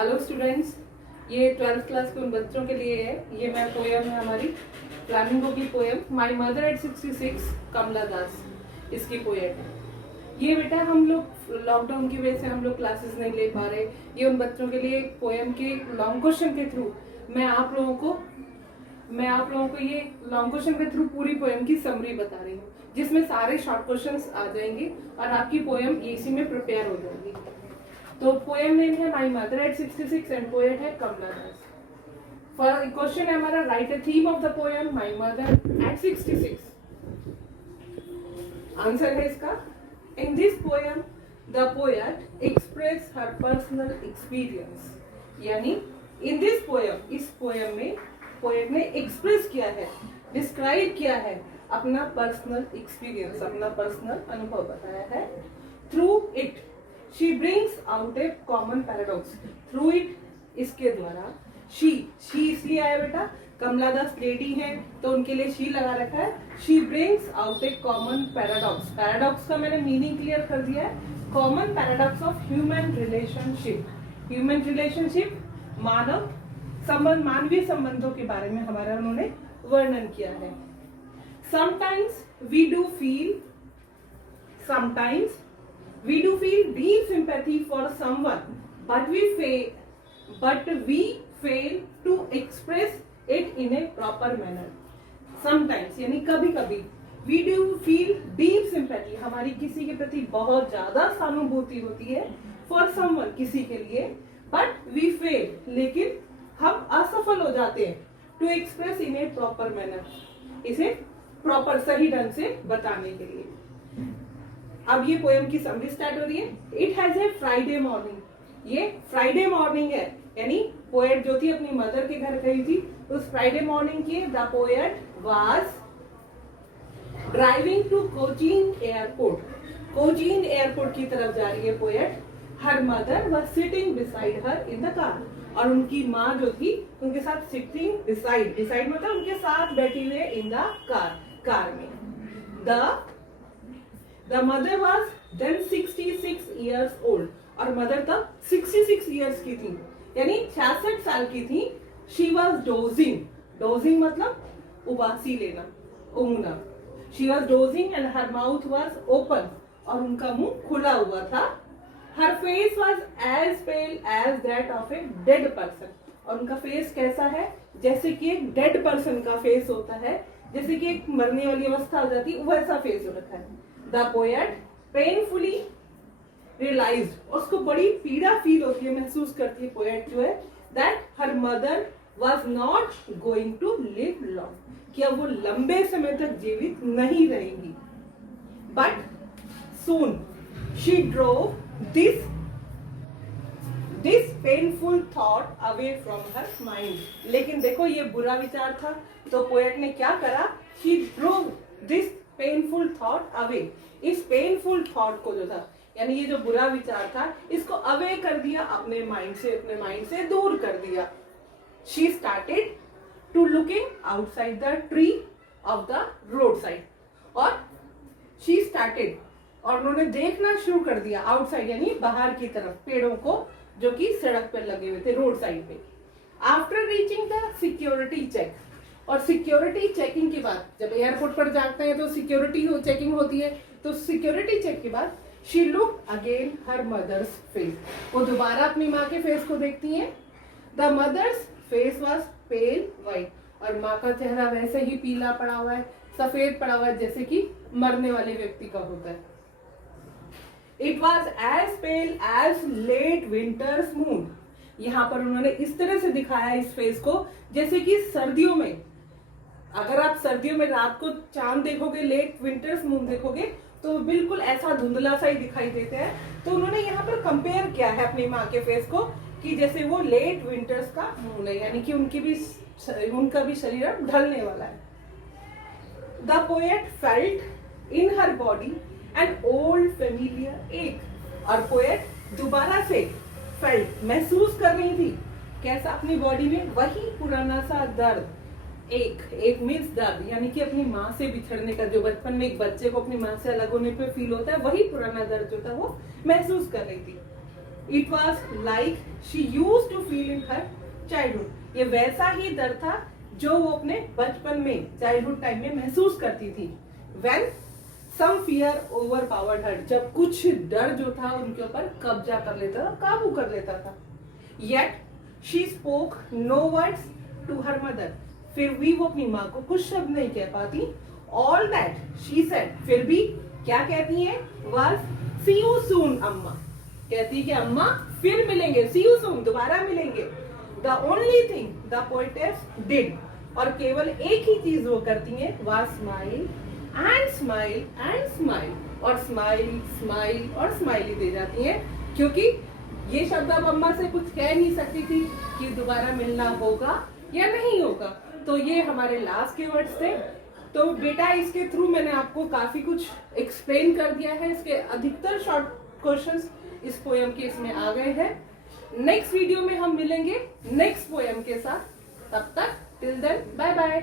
Hello students, ये 12th class के उन बच्चों के लिए है। ये मैं पोएम है हमारी फ्लामिंगो की पोएम माय मदर एट 66 कमला दास, इसकी पोएम है ये। बेटा हम लोग लॉकडाउन की वजह से हम लोग क्लासेस नहीं ले पा रहे। ये उन बच्चों के लिए पोएम के लॉन्ग क्वेश्चन के थ्रू मैं आप लोगों को ये लॉन्ग क्वेश्चन के थ्रू पूरी पोएम की समरी बता रही हूँ, जिसमें सारे शॉर्ट क्वेश्चंस आ जाएंगे और आपकी पोएम इसी में प्रिपेयर हो जाएगी। तो पोएम नेम है my mother eight 66 and poet है कमला दास। फॉर क्वेश्चन है हमारा, right a theme of the poem my mother eight 66। Answer है इसका, in this poem the poet express her personal experience. यानी इन दिस पोएम, इस poem में poet ने express किया है, डिस्क्राइब किया है अपना पर्सनल एक्सपीरियंस, अपना पर्सनल अनुभव बताया है। Through it she brings out a common paradox. Through it, इसके द्वारा she इसलिए आया बेटा, कमला दास लेडी है तो उनके लिए she लगा रखा है। she brings out a common paradox. paradox का मैंने मीनिंग क्लियर कर दिया है। common paradox of human relationship. human relationship मानव संबंध, मानवीय संबंधों के बारे में हमारा उन्होंने वर्णन किया है। sometimes we do feel deep sympathy for someone, but we fail to express it in a proper manner. Sometimes यानी कभी कभी we do feel deep sympathy, हमारी किसी के प्रति बहुत ज्यादा सहानुभूति होती है, for someone किसी के लिए, but we fail, लेकिन हम असफल हो जाते हैं to express in a proper manner, इसे प्रॉपर सही ढंग से बताने के लिए। अब ये पोएम की समरी स्टार्ट हो रही है। It has a Friday morning. ये फ्राइडे मॉर्निंग है, यानी पोएट जो थी अपनी मदर के घर गई थी, उस फ्राइडे मॉर्निंग की the poet was driving to Cochin airport. Cochin airport की तरफ जा रही है poet. Her mother was sitting beside her in the car, और उनकी माँ जो थी उनके साथ सिटिंग बिसाइड मतलब उनके साथ बैठी हुए इन द कार में। The mother was then 66 years old, और मदर तब 66 years की थी, यानी 66 साल की थी। She was dozing मतलब उबासी लेना, ऊँघना। She was dozing and her mouth was open, और उनका मुंह खुला हुआ था। Her face was as pale as that of a dead person, और उनका फेस कैसा है, जैसे कि एक डेड पर्सन का फेस होता है, जैसे कि एक मरने वाली अवस्था हो जाती है, वैसा फेस हो रखा है। The poet painfully realized, उसको बड़ी पीड़ा फील होती है, महसूस करती है पोएट जो है, that her mother was not going to live long, कि अब वो लंबे समय तक जीवित नहीं रहेंगी। But soon she drove this painful thought away from her mind. लेकिन देखो ये बुरा विचार था, तो पोएट ने क्या करा, she drove this painful thought away. इस पेनफुल थॉट को जो था, यानी ये जो बुरा विचार था, इसको अवे कर दिया, अपने माइंड से दूर कर दिया। She started to looking outside the tree of the road side, और शी स्टार्टेड, और उन्होंने देखना शुरू कर दिया आउटसाइड यानी बाहर की तरफ, पेड़ों को जो कि सड़क पर लगे हुए थे रोड साइड पे। After reaching the security check, और सिक्योरिटी चेकिंग के बाद, जब एयरपोर्ट पर जाते हैं तो सिक्योरिटी चेकिंग होती है, तो सिक्योरिटी चेक के बाद she look again her mother's face, वो दोबारा अपनी माँ के फेस को देखती हैं। The mother's face was pale white, और माँ का चेहरा वैसे ही पीला पड़ा हुआ है, सफेद पड़ा हुआ है, जैसे कि मरने वाले व्यक्ति का होता है। It was as pale as late winter's moon, यहाँ पर उन्होंने इस तरह से दिखाया इस फेस को, जैसे कि सर्दियों में, अगर आप सर्दियों में रात को चांद देखोगे, लेट विंटर्स मून देखोगे, तो बिल्कुल ऐसा धुंधला सा ही दिखाई देता है। तो उन्होंने यहाँ पर कंपेयर किया है अपनी माँ के फेस को, कि जैसे वो लेट विंटर्स का मून है, यानी कि उनका भी शरीर अब ढलने वाला है। The poet felt in her body an old familiar एक, और पोएट दोबारा से फेल्ट महसूस कर रही थी, कैसा, अपनी बॉडी में वही पुराना सा दर्द, एक मीन्स दर्द, यानी कि अपनी माँ से बिछड़ने का, जो बचपन में एक बच्चे को अपनी माँ से अलग होने पे फील होता है, वही पुराना दर्द जो था वो महसूस कर रही थी। It was like she use to feel in her childhood. ये वैसा ही दर्द था जो वो अपने बचपन में, चाइल्डहुड टाइम में महसूस करती थी। When some fear overpowered her, जब कुछ डर जो था उनके ऊपर कब्जा कर लेता था, काबू कर लेता था। Yet she spoke no words to her mother, फिर भी वो अपनी माँ को कुछ शब्द नहीं कह पाती। All that she said, फिर भी क्या कहती है, was see you soon अम्मा, कहती है कि अम्मा फिर मिलेंगे, see you soon, दोबारा मिलेंगे। The only thing the poetess did, और केवल एक ही चीज वो करती है, was smile and smile and smile, और स्माइल स्माइल और स्माइली दे जाती है, क्योंकि ये शब्द अब अम्मा से कुछ कह नहीं सकती थी कि दोबारा मिलना होगा या नहीं होगा। तो ये हमारे लास्ट के वर्ड्स थे। तो बेटा इसके थ्रू मैंने आपको काफी कुछ एक्सप्लेन कर दिया है। इसके अधिकतर शॉर्ट क्वेश्चंस इस पोयम के इसमें आ गए हैं। नेक्स्ट वीडियो में हम मिलेंगे नेक्स्ट पोयम के साथ। तब तक टिल देन बाय बाय।